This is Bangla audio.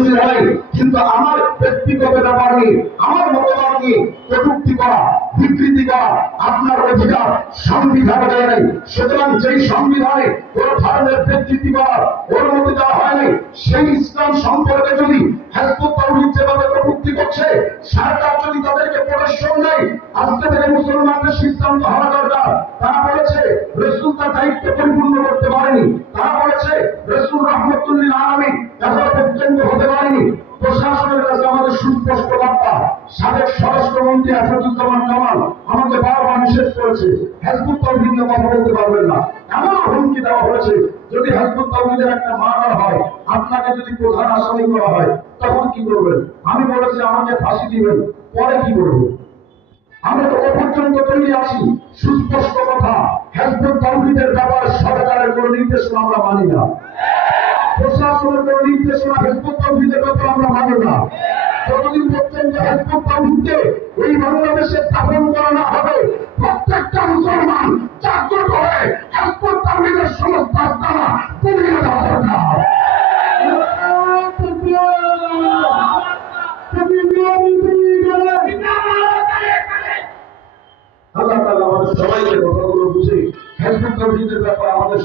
অসুবিধা নেই, কিন্তু আমার ব্যক্তিগত ব্যাপার নিয়ে, আমার মতবাদ নিয়ে কটূক্তি করা, বিকৃতি করা আপনার অধিকার সংবিধানে দেয় নাই। সুতরাং যেই সংবিধানে কোন ধর্মের বিকৃতি করার অনুমতি দেওয়া হয়নি, সেই ইসলাম সম্পর্কে যদি হিজবুত তাওহীদ যেভাবে কটূক্তি করছে, সরকার যদি তাদেরকে প্রদর্শন নেয়, আজকে থেকে মুসলমানদের সিদ্ধান্ত হওয়া দরকার। তারা বলেছে রাসূল তার দায়িত্ব পরিপূর্ণ করতে পারেনি, তারা বলেছে রাসূল রাহমাতুল লিল আলামিন এখনো পর্যন্ত হতে পারেনি। প্রশাসনের কাছে আমাদের সুস্পষ্ট বার্তা, সাবেক স্বরাষ্ট্রমন্ত্রী আসাদুজ্জামান কামাল আমাকে বারবার নিষেধ করেছে হিজবুত তাওহীদ নিয়ে কথা বলতে পারবেন না। এমন হুমকি দেওয়া হয়েছে যদি হিজবুত তাওহীদের একটা মার্ডার হয়, আপনাকে যদি প্রধান আসামি করা হয়, তখন কি করবেন? আমি বলেছি আমাকে ফাঁসি দিবেন, পরে কি করবো? আমরা তো পর্যন্ত তৈরি আছি। সুস্পষ্ট কথা, হিজবুত তাওহীদের ব্যাপারে সরকারের কোন নির্দেশনা আমরা মানি না, প্রশাসনের কোন নির্দেশনা হিজবুত তাওহীদের ব্যাপারে আমরা মানি না। যতদিন পর্যন্ত হিজবুত তাওহীদকে এই বাংলাদেশে স্থাপন করা না হবে, প্রত্যেকটা মুসলমান জাগ্রত হয়ে হিজবুত তাওহীদের সমস্ত আস্তানা পুড়িয়ে দেওয়া দরকার। আল্লাহ তাআলা আমাদের সবাইকে কথাগুলো বুঝে হিজবুত তাওহীদের ব্যাপারে আমাদের